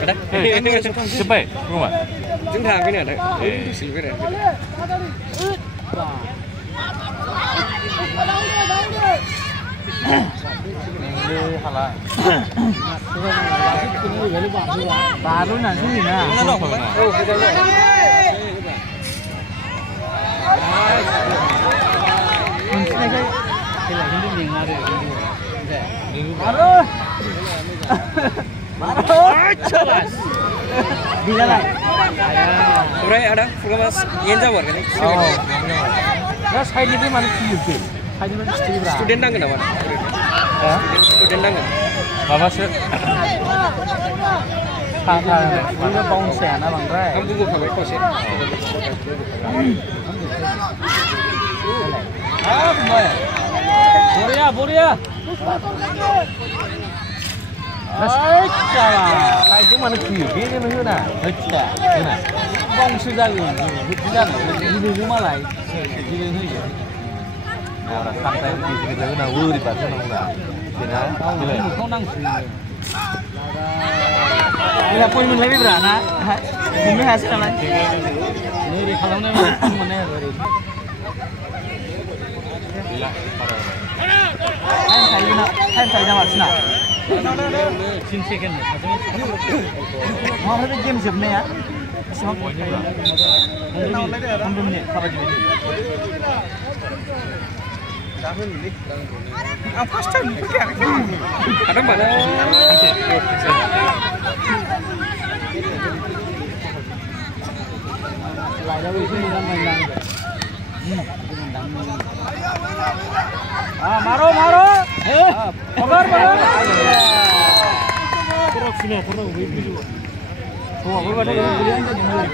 Ada? Cepat, rumah. Chúng thang cái này đấy. Xin cái này. Baru nanti nih nah. Bisa lah. Udah ada, mas yenja war kan? Oh. Ya saya ini mana sih? Saya ini student nang kenapa? Student nang. Bapak sih. Ini bangsa na bangrai. Kamu buku apa kau sih? Ah, boleh. Boria. Acha, kai chúng mình kiểu cái nó như nào? Acha, thế này. Bông sư ra liền, cứ ra này, đi mà lại, đi lên hơi vậy. Nào là tăng tay thì cái thứ nào vừa thì bạn không là. Thì đó, không năng sử. Đây là point mình lấy bây giờ nè. Mình mới hết rồi này. Đây đi khảo này mình này rồi. Anh thấy ra mặt nào? Xin xe cái này. Mau hết game dùm này á? Sao không? Không được nè, sao vậy? First time. Ada mana? Lại đâu đi làm mình. Maro. Kabar. Kurang sini, kurang video. Oh, aku ada yang belian jadi mau.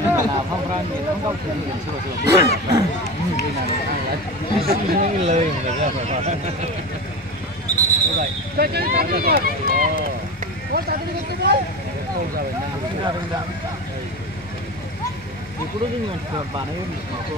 Nah, pangkalan ni, pangkal sini, coba. Ini lời người ta phải vào. Rồi. Chơi. Có tao đi cái đấy. Không ra bên đây. ఇప్పుడు నేను బానే మాకు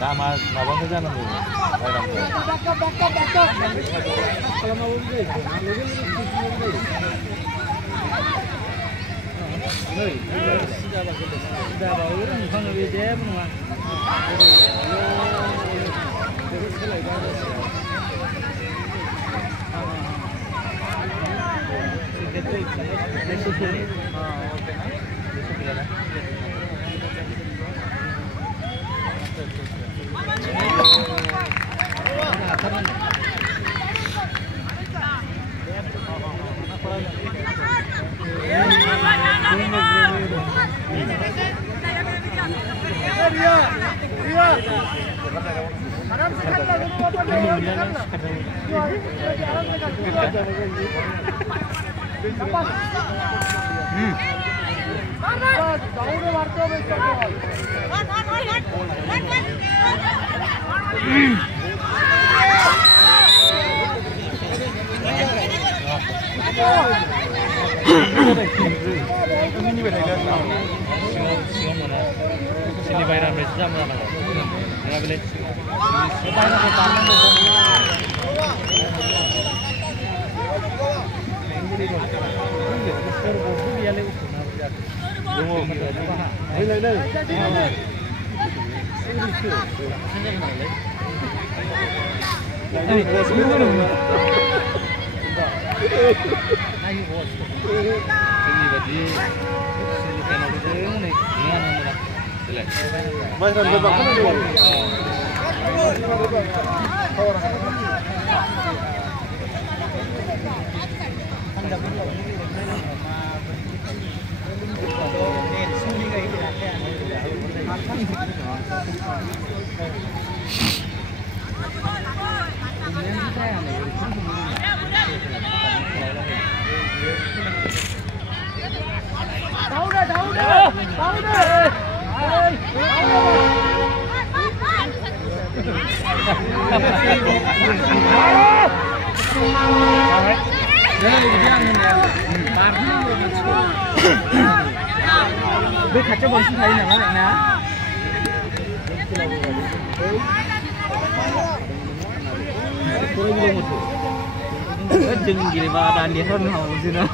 sama nabang ke sana dulu. Kalau mau beli, sudah bawa orang kan lebih jauh mana? Sini bayram jam mana? Enggak boleh. Bayram ke taman tu. Biết khát cho bọn xin thấy nào lại ná. Chừng gì mà đàn đi hơn hầu gì nữa.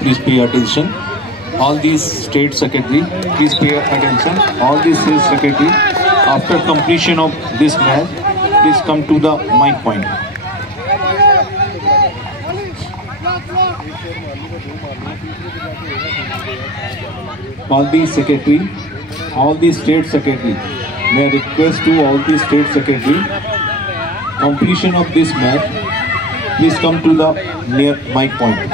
Please pay attention. All these state secretary, please pay attention. All these state secretary, after completion of this match, please come to the mic point. All these secretary, all these state secretary, may I request to all these state secretary, completion of this match, please come to the near mic point.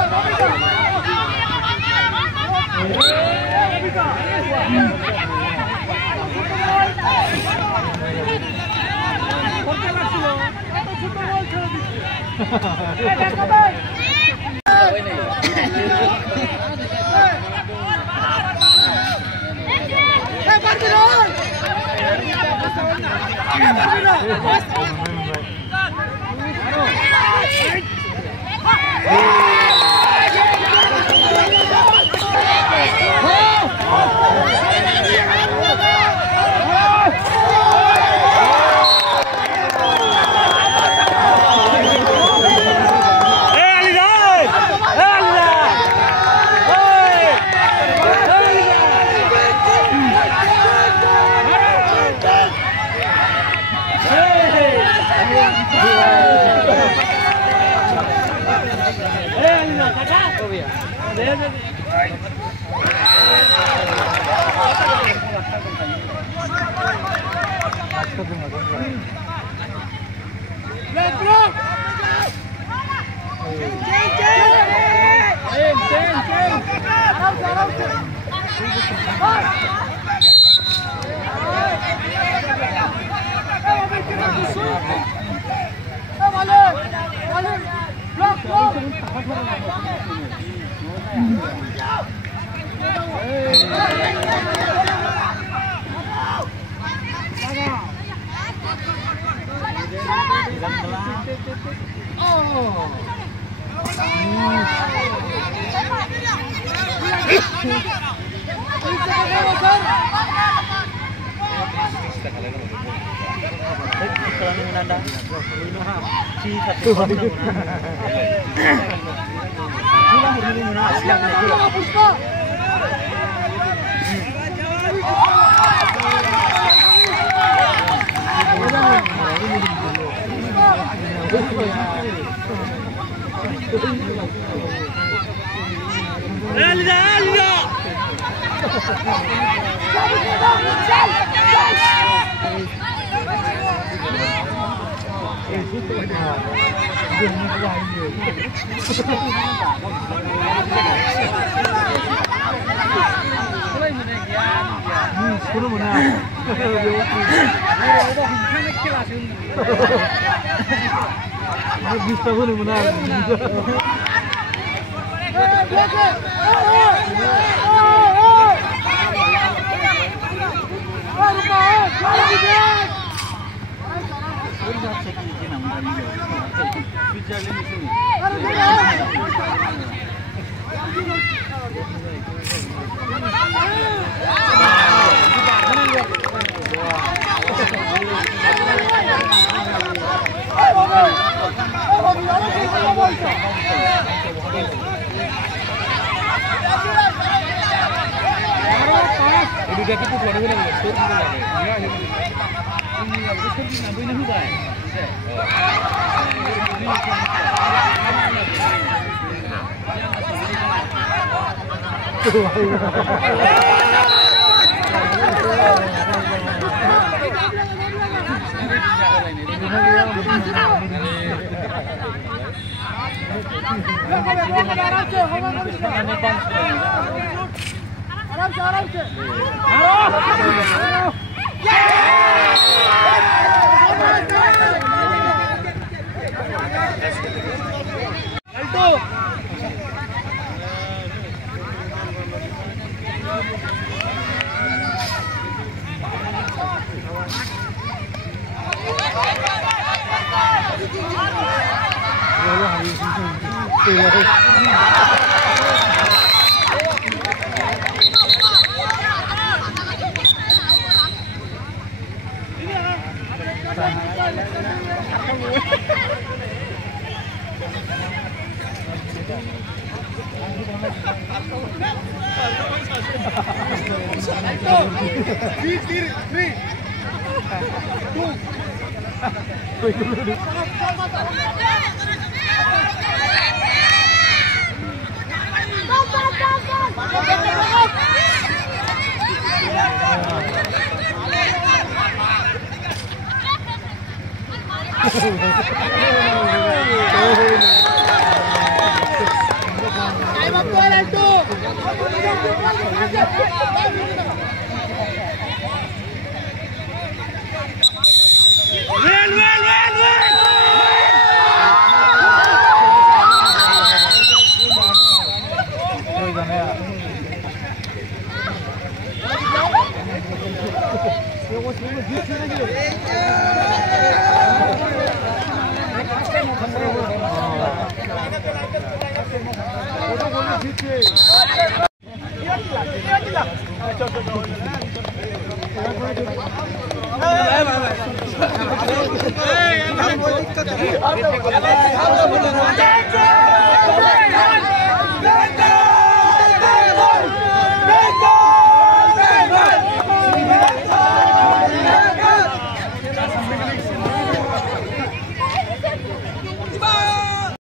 Hey,